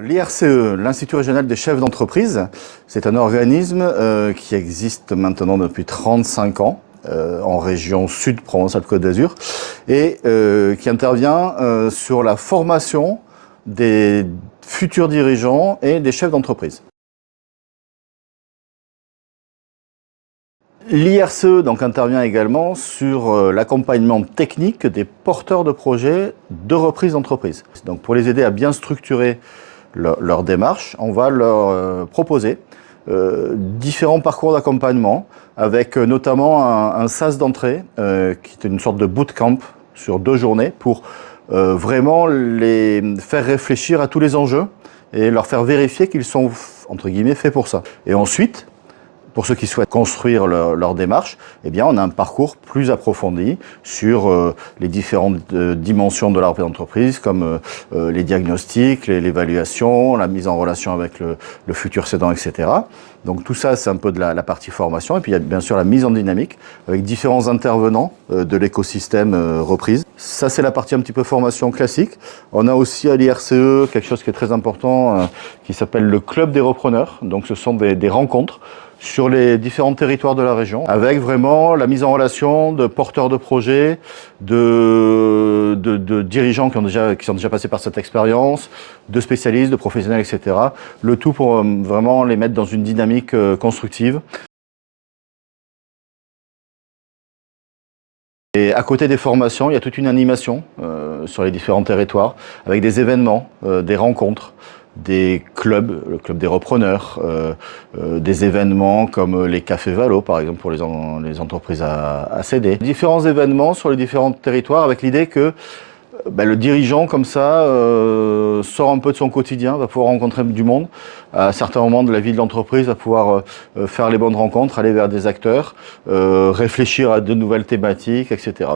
L'IRCE, l'Institut régional des chefs d'entreprise, c'est un organisme qui existe maintenant depuis 35 ans en région Sud Provence-Alpes-Côte d'Azur et qui intervient sur la formation des futurs dirigeants et des chefs d'entreprise. L'IRCE donc intervient également sur l'accompagnement technique des porteurs de projets de reprise d'entreprise. Donc pour les aider à bien structurer leur démarche, on va leur proposer différents parcours d'accompagnement avec notamment un sas d'entrée qui est une sorte de bootcamp sur 2 journées pour vraiment les faire réfléchir à tous les enjeux et leur faire vérifier qu'ils sont entre guillemets faits pour ça. Et ensuite, pour ceux qui souhaitent construire leur démarche, eh bien, on a un parcours plus approfondi sur les différentes dimensions de la reprise d'entreprise, comme les diagnostics, l'évaluation, la mise en relation avec le futur cédant, etc. Donc tout ça, c'est un peu de la partie formation. Et puis il y a bien sûr la mise en dynamique avec différents intervenants de l'écosystème reprise. Ça, c'est la partie un petit peu formation classique. On a aussi à l'IRCE quelque chose qui est très important qui s'appelle le club des repreneurs. Donc ce sont des rencontres sur les différents territoires de la région, avec vraiment la mise en relation de porteurs de projets, de dirigeants qui sont déjà passés par cette expérience, de spécialistes, de professionnels, etc. Le tout pour vraiment les mettre dans une dynamique constructive. Et à côté des formations, il y a toute une animation sur les différents territoires, avec des événements, des rencontres, des clubs, le club des repreneurs, des événements comme les cafés Valo, par exemple, pour les entreprises à céder. Différents événements sur les différents territoires avec l'idée que le dirigeant, comme ça, sort un peu de son quotidien, va pouvoir rencontrer du monde. À certains moments de la vie de l'entreprise, va pouvoir faire les bonnes rencontres, aller vers des acteurs, réfléchir à de nouvelles thématiques, etc.